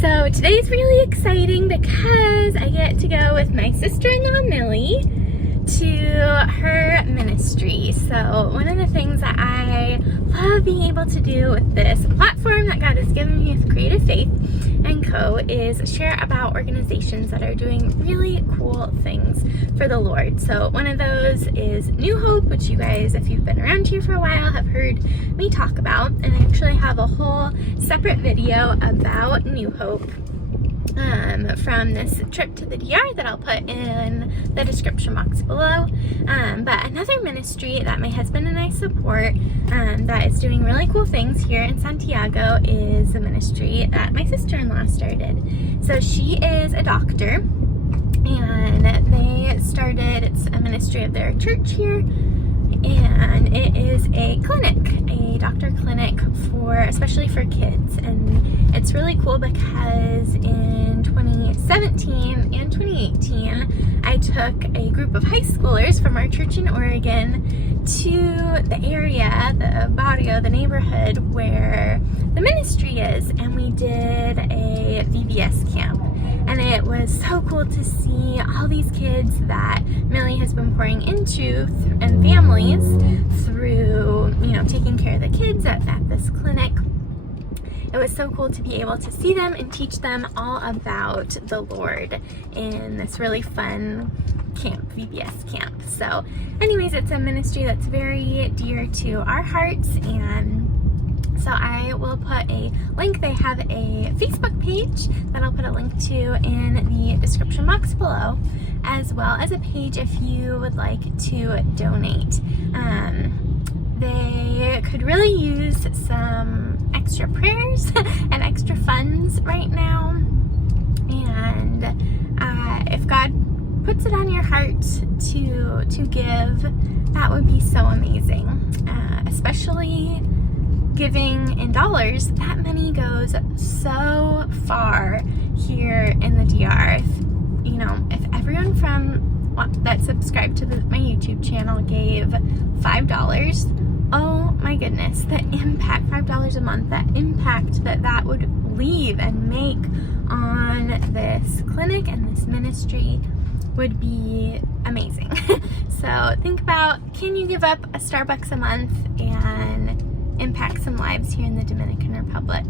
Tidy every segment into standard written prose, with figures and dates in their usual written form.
So today's really exciting because I get to go with my sister-in-law Millie to her ministry. So one of the things that I love being able to do with this platform that God has given me with Creative Faith and Co. is share about organizations that are doing really cool things for the Lord. So one of those is New Hope, which you guys, if you've been around here for a while, have heard me talk about. And I actually have a whole separate video about New Hope from this trip to the DR that I'll put in the description box below. But another ministry that my husband and I support that is doing really cool things here in Santiago is the ministry that my sister-in-law started. So she is a doctor, and they started, it's a ministry of their church here, and it is a clinic, a doctor clinic especially for kids. And it's really cool because in 2017 and 2018 I took a group of high schoolers from our church in Oregon to the area, the barrio, the neighborhood where the ministry is, and we did a VBS camp. And it was so cool to see all these kids that Millie has been pouring into and families through, taking care of the kids at this clinic. It was so cool to be able to see them and teach them all about the Lord in this really fun camp, VBS camp. So anyways, it's a ministry that's very dear to our hearts, and so I will put a link. They have a Facebook page that I'll put a link to in the description box below, as well as a page if you would like to donate. They could really use some extra prayers and extra funds right now. And if God puts it on your heart to give, that would be so amazing. Especially giving in dollars, that money goes so far here in the DR. If everyone that subscribed to my YouTube channel gave $5, oh my goodness, the impact, $5 a month, that impact that would leave and make on this clinic and this ministry would be amazing. So think about, can you give up a Starbucks a month and impact some lives here in the Dominican Republic?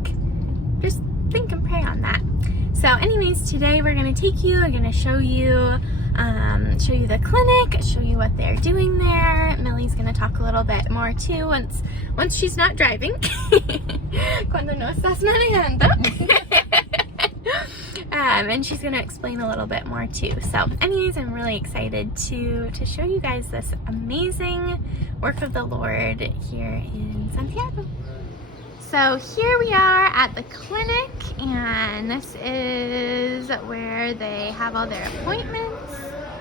Just think and pray on that. So anyways, today we're going to take you, we're going to show you the clinic, show you what they're doing there. Millie's going to talk a little bit more too once she's not driving. Cuando no estás manejando. And she's going to explain a little bit more too. So anyways, I'm really excited to show you guys this amazing work of the Lord here in Santiago. So here we are at the clinic, and this is where they have all their appointments.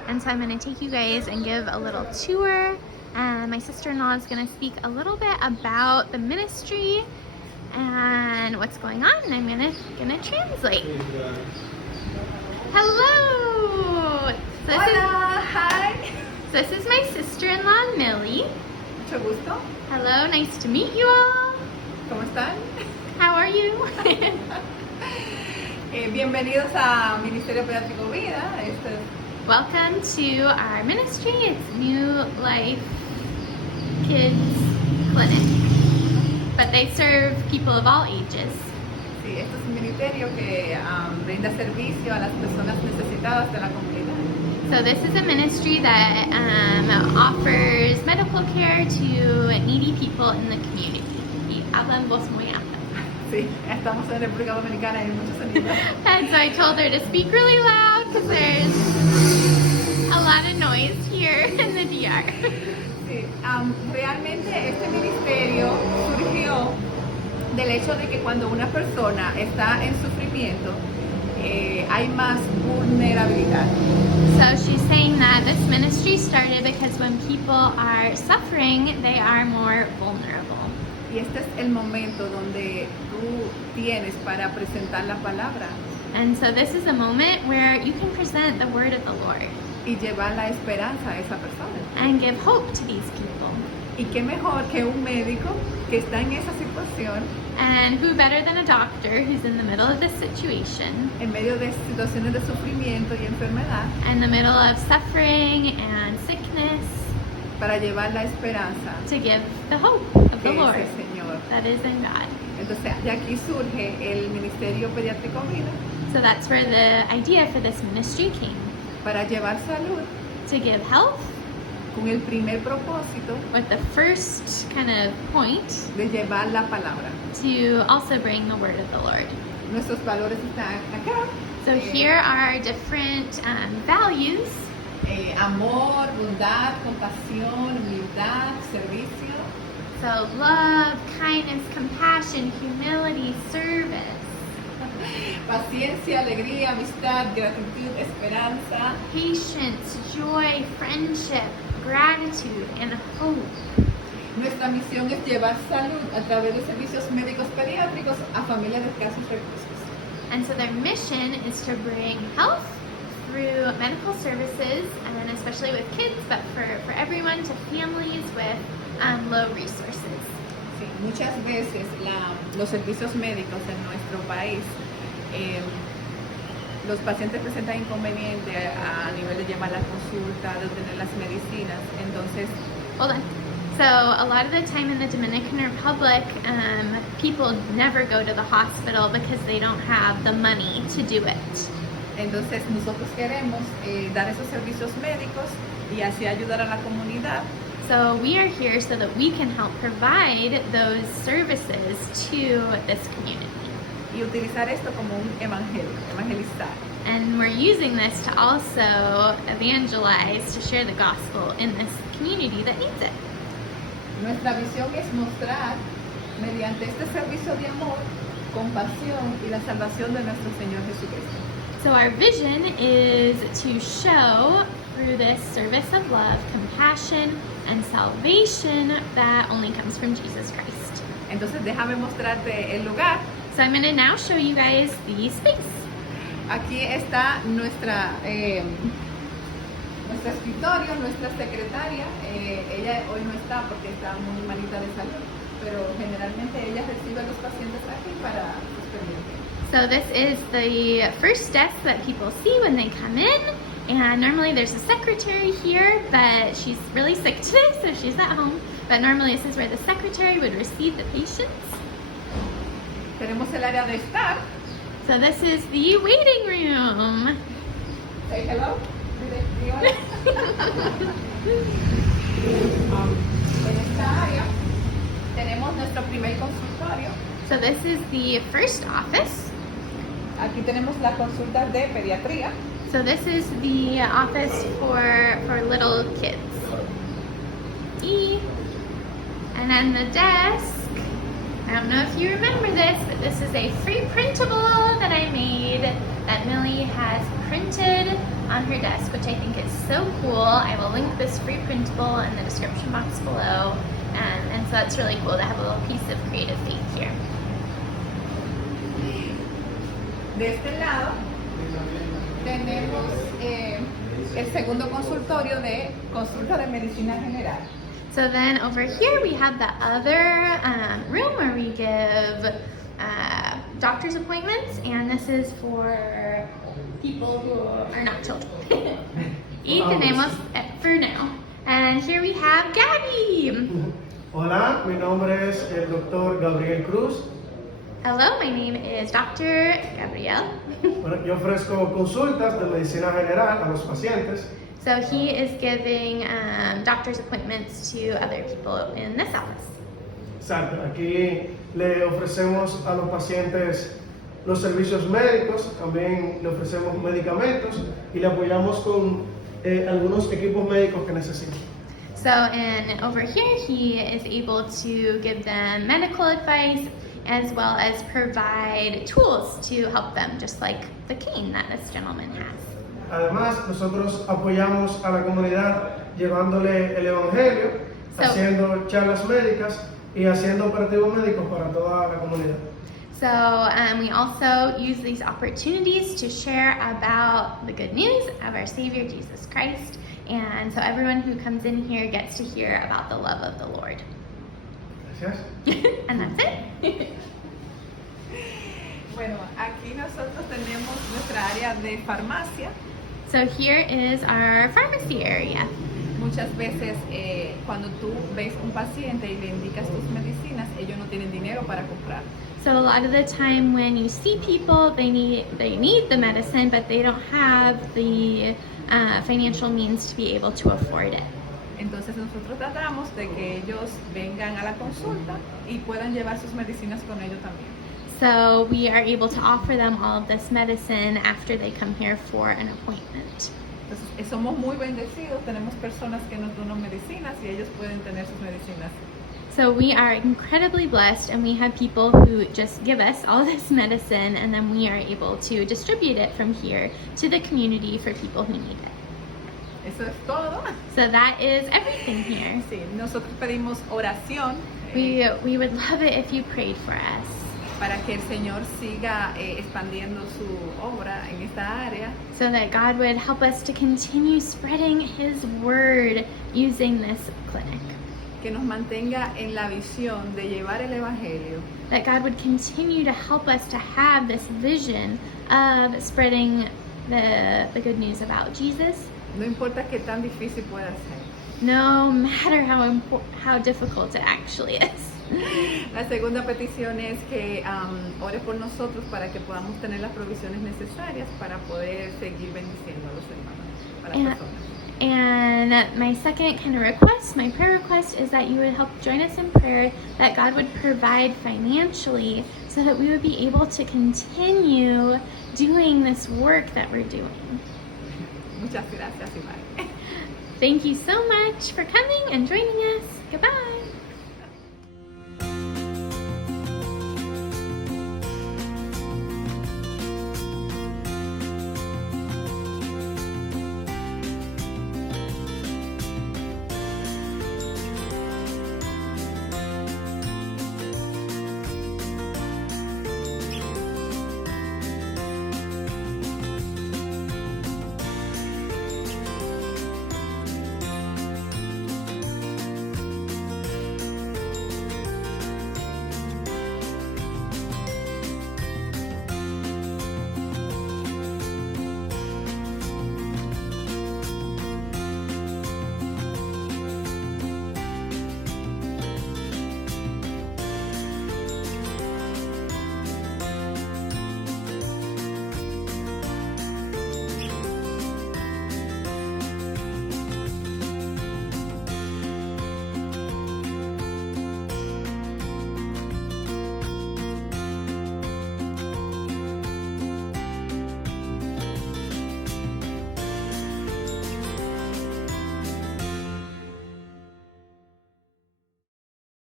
And so I'm going to take you guys and give a little tour. My sister-in-law is going to speak a little bit about the ministry and what's going on, and I'm gonna translate. Hello! Hola! Hi! So this is my sister-in-law, Millie. Mucho gusto. Hello, nice to meet you all. ¿Cómo están? How are you? Bienvenidos a Ministerio Pediatric Vida. Welcome to our ministry. It's New Life Kids Clinic. But they serve people of all ages. Sí, este es un ministerio que brinda servicio a las personas necesitadas de la comunidad. So this is a ministry that offers medical care to needy people in the community. Y hablan voz muy alta. Sí, estamos en República Dominicana y hay muchos sonidos. And so I told her to speak really loud because there's a lot of noise here in the DR. Sí, realmente este ministerio surgió del hecho de que cuando una persona está en sufrimiento, hay más vulnerabilidad. So she's saying that this ministry started because when people are suffering, they are more vulnerable. Y este es el momento donde tú tienes para presentar la palabra. And so this is a moment where you can present the word of the Lord. Y llevar la esperanza a esa persona. And give hope to these people. Y qué mejor que un médico que está en esa situación And who better than a doctor who's in the middle of this situation, en medio de situaciones de sufrimiento y enfermedad, in the middle of suffering and sickness, para llevar la esperanza to give the hope of the que es Lord el Señor. that is in God. Entonces, de aquí surge el Ministerio Pediátrico Vida So that's where the idea for this ministry came, para llevar salud to give health con el primer propósito with the first kind of point de llevar la palabra. to also bring the word of the Lord. Nuestros valores están acá. So here are our different values. Amor, bondad, compasión, humildad, servicio. So love, kindness, compassion, humility, service, Paciencia, alegría, amistad, gratitud, esperanza. patience, joy, friendship, gratitude, and hope. Nuestra misión es llevar salud a través de servicios médicos pediátricos a familias de escasos recursos. And so their mission is to bring health through medical services, and especially with kids, but for everyone, to families with low resources. Sí, muchas veces los servicios médicos en nuestro país, los pacientes presentan inconveniente a nivel de llevar la consulta, de obtener las medicinas. Entonces, Hold on. So a lot of the time in the Dominican Republic, people never go to the hospital because they don't have the money to do it. entonces nosotros queremos dar esos servicios médicos y así ayudar a la comunidad. So we are here so that we can help provide those services to this community. Y utilizar esto como un evangelizar. And we're using this to also evangelize, to share the gospel in this community that needs it. Nuestra visión es mostrar, mediante este servicio de amor, compasión y la salvación de nuestro Señor Jesucristo. So our vision is to show through this service of love, compassion, and salvation that only comes from Jesus Christ. Entonces déjame mostrarte el lugar. So I'm going to now show you guys the space. Aquí está nuestra escritorio, nuestra secretaria. Ella hoy no está porque está muy malita de salud, pero generalmente ella recibe a los pacientes aquí para suspenderlos. So this is the first desk that people see when they come in. And normally there's a secretary here, but she's really sick today, so she's at home. But normally this is where the secretary would receive the patients. Tenemos el área de estar. So this is the waiting room. Say hello. Di hola. En esta área tenemos nuestro primer consultorio. So this is the first office. Aquí tenemos la consulta de pediatría. So this is the office for little kids. And then the desk, I don't know if you remember this, but this is a free printable that I made that Millie has printed on her desk, which I think is so cool. I will link this free printable in the description box below. And so it's really cool to have a little piece of creative faith here. De este lado tenemos el segundo consultorio de consulta de medicina general. So then over here we have the other room where we give doctor's appointments, and this is for people who are not children. Y tenemos for now. And here we have Gabby. Hola, mi nombre es el doctor Gabriel Cruz. Hello, my name is Dr. Gabrielle. Bueno, yo ofrezco consultas de medicina general a los pacientes. So he is giving doctor's appointments to other people in this office. Exacto, aquí le ofrecemos a los pacientes los servicios médicos, también le ofrecemos medicamentos y le apoyamos con algunos equipos médicos que necesitan. So, and over here he is able to give them medical advice as well as provide tools to help them, just like the cane that this gentleman has. Además, nosotros apoyamos a la comunidad llevándole el evangelio, haciendo charlas médicas y haciendo operativos médicos para toda la comunidad. So we also use these opportunities to share about the good news of our Savior Jesus Christ, and so everyone who comes in here gets to hear about the love of the Lord. Gracias. And that's it. Bueno, aquí nosotros tenemos nuestra área de farmacia. So here is our pharmacy area. Muchas veces cuando tú ves un paciente y le indicas tus medicinas, ellos no tienen dinero para comprar. So a lot of the time when you see people, they need the medicine, but they don't have the financial means to be able to afford it. Entonces nosotros tratamos de que ellos vengan a la consulta y puedan llevar sus medicinas con ellos también. So we are able to offer them all of this medicine after they come here for an appointment. Entonces somos muy bendecidos, tenemos personas que nos donan medicinas y ellos pueden tener sus medicinas. So we are incredibly blessed, and we have people who just give us all this medicine, and then we are able to distribute it from here to the community for people who need it. Eso es todo. So that is everything here. Sí, nosotros pedimos oración We would love it if you prayed for us, para que el Señor siga expandiendo su obra en esta área, so that God would help us to continue spreading His word using this clinic. que nos mantenga en la visión de llevar el Evangelio, That God would continue to help us to have this vision of spreading the good news about Jesus, no importa qué tan difícil pueda ser. no matter how difficult it actually is. La segunda petición es que ore por nosotros para que podamos tener las provisiones necesarias para poder seguir bendiciendo a los hermanos, a las personas. And my second kind of request, my prayer request, is that you would help join us in prayer that God would provide financially so that we would be able to continue doing this work that we're doing. Muchas gracias y bye. Thank you so much for coming and joining us. Goodbye.